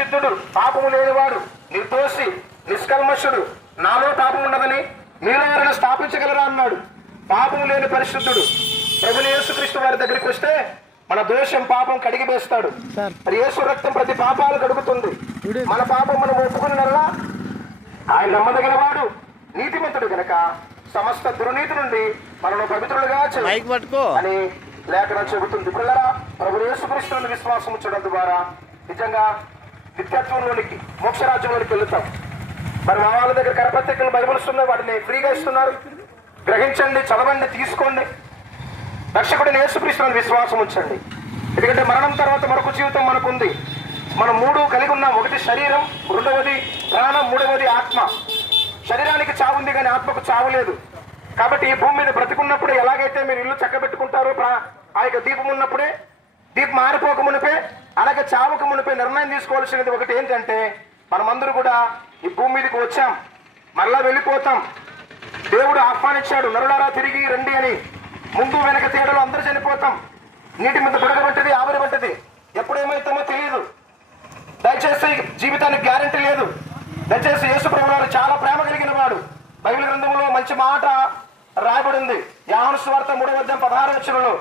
పరిశుద్ధుడు పాపము లేనివాడు నిర్దోషి నిష్కల్మషుడు. నాలో పాపం ఉన్నదని మీలో ఎవరైనా స్థాపించగలరా అన్నాడు. పాపము లేని పరిశుద్ధుడు. ప్రభు యేసుక్రీస్తు వారి దగ్గరికి వస్తే మన దోషం పాపం కడిగి వేస్తాడు. యేసు రక్తం ప్రతి పాపాలు కడుగుతుంది. మన పాపం మనం ఒప్పుకున్నలా ఆయన నమ్మదగిన వాడు నీతిమంతుడు గనక సమస్త దుర్నీతి నుండి మనను పవిత్రులుగా. మైక్ పట్టుకో. అని లేఖనం చెబుతుంది. పిల్లరా ప్రభు యేసుక్రీస్తుని విశ్వాసం ఉంచడం ద్వారా నిజంగా నిత్యత్వంలోనికి మోక్షరాజ్యంలోనికి వెళ్తాం. మరి మా వాళ్ళ దగ్గర కరపత్రికలు బైబుల్స్ ఉన్నాయి వాటిని ఫ్రీగా ఇస్తున్నారు. గ్రహించండి చదవండి తీసుకోండి. రక్షకుడిని యేసుక్రీస్తుని విశ్వాసం ఉంచండి. ఎందుకంటే మరణం తర్వాత మరొక జీవితం మనకుంది. మనం మూడు కలిగి ఉన్నాం. ఒకటి శరీరం రెండవది ప్రాణం మూడవది ఆత్మ. శరీరానికి చావు ఉంది కానీ ఆత్మకు చావు లేదు. కాబట్టి ఈ భూమి మీద బ్రతికున్నప్పుడు ఎలాగైతే మీరు ఇల్లు చక్కబెట్టుకుంటారో ప్రా- ఆ యొక్క దీపం ఉన్నప్పుడే దీపం మారిపోక మునిపే అలాగే చావుకు మునిపై నిర్ణయం తీసుకోవాల్సినది ఒకటి ఏంటంటే మనమందరూ కూడా ఈ భూమి మీదకి వచ్చాం. మరలా వెళ్ళిపోతాం. దేవుడు ఆహ్వానించాడు నరులారా తిరిగి రండి అని. ముందు వెనక తేడలో అందరూ చనిపోతాం. నీటి మీద బుడగ వంటిది ఆవిరి వంటిది ఎప్పుడు ఏమవుతామో తెలియదు దయచేసి జీవితానికి గ్యారంటీ లేదు. దయచేసి యేసు చాలా ప్రేమ కలిగిన వాడు. బైబిల్ గ్రంథంలో మంచి మాట రాయబడింది. యాహను స్వార్థ మూడవ అధ్యాయం పదహారు వచ్చరంలో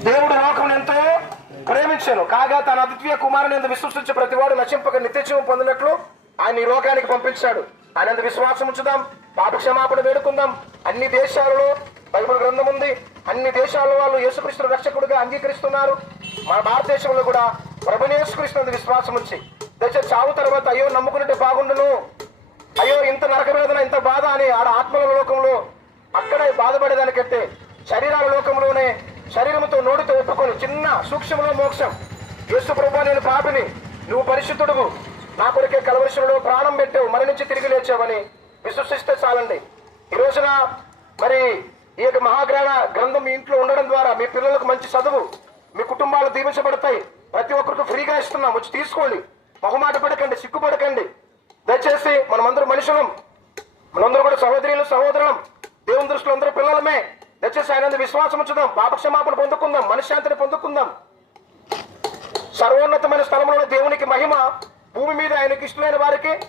దేవుడు లోకం ఎంతో ప్రేమించాను. కాగా తన అద్వితీయ కుమారుని ఎందు విశ్వసించే ప్రతివాడు నశింపక నిత్యజీవం పొందినట్లు ఆయన ఈ లోకానికి పంపించాడు. ఆయన ఎందు విశ్వాసం ఉంచుదాం. పాపక్షమాపణ వేడుకుందాం. అన్ని దేశాలలో బైబిల్ గ్రంథం ఉంది. అన్ని దేశాల వాళ్ళు యేసుక్రీస్తు రక్షకుడిగా అంగీకరిస్తున్నారు. మన భారతదేశంలో కూడా ప్రభుని యేసుకృష్ణ విశ్వాసం వచ్చి దశ చావు తర్వాత అయ్యో నమ్ముకున్నట్టు బాగుండును. అయ్యో ఇంత నరక వేదన ఇంత బాధ అని ఆడ ఆత్మల లోకంలో అక్కడ బాధపడేదానికంటే శరీరాల లోకంలోనే శరీరంతో నోటితో ఒప్పుకొని చిన్న సూక్ష్మలో మోక్షం. యేసు ప్రభా నేను పాపిని నువ్వు పరిశుద్ధుడువు. నా కొరికే కలవరిశులలో ప్రాణం పెట్టావు మరణించి తిరిగి లేచావని విశ్వసిస్తే చాలండి. ఈ రోజున మరి ఈ యొక్క మహాగ్రహణ గ్రంథం మీ ఇంట్లో ఉండడం ద్వారా మీ పిల్లలకు మంచి చదువు మీ కుటుంబాలు దీవించబడతాయి. ప్రతి ఒక్కరికి ఫ్రీగా ఇస్తున్నాం. వచ్చి తీసుకోండి. మొహమాట పడకండి సిగ్గుపడకండి. దయచేసి మనమందరం మనుషులం. మనందరూ కూడా సహోదరులు సహోదరులం. దేవుని దృష్టిలో అందరూ పిల్లలమే. దయచేసి ఆయన విశ్వాసం ఉంచుదాం. పాపక్షమాపణ పొందుకుందాం. మనశ్శాంతిని పొందుకుందాం. సర్వోన్నతమైన స్థలంలో దేవునికి మహిమ భూమి మీద ఆయనకి ఇష్టమైన వారికి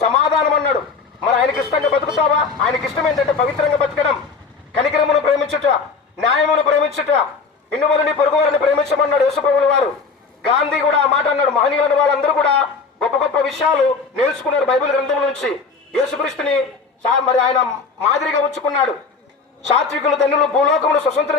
సమాధానం అన్నాడు. మరి ఆయనకి ఇష్టంగా బతుకుతావా? ఆయనకి ఇష్టం ఏంటంటే పవిత్రంగా బతకడం. కనికరమును ప్రేమించుట న్యాయమును ప్రేమించుట ఇన్నువలని పొరుగువారిని ప్రేమించమన్నాడు యేసుప్రభుల వారు. గాంధీ కూడా ఆ మాట అన్నాడు. మహనీయులైన వాళ్ళందరూ కూడా గొప్ప గొప్ప విషయాలు నేర్చుకున్నారు బైబిల్ గ్రంథం నుంచి. యేసుక్రీస్తుని మరి ఆయన మాదిరిగా ఉంచుకున్నాడు. సాత్వికుల ధన్యులు భూలోకములు స్వతంత్ర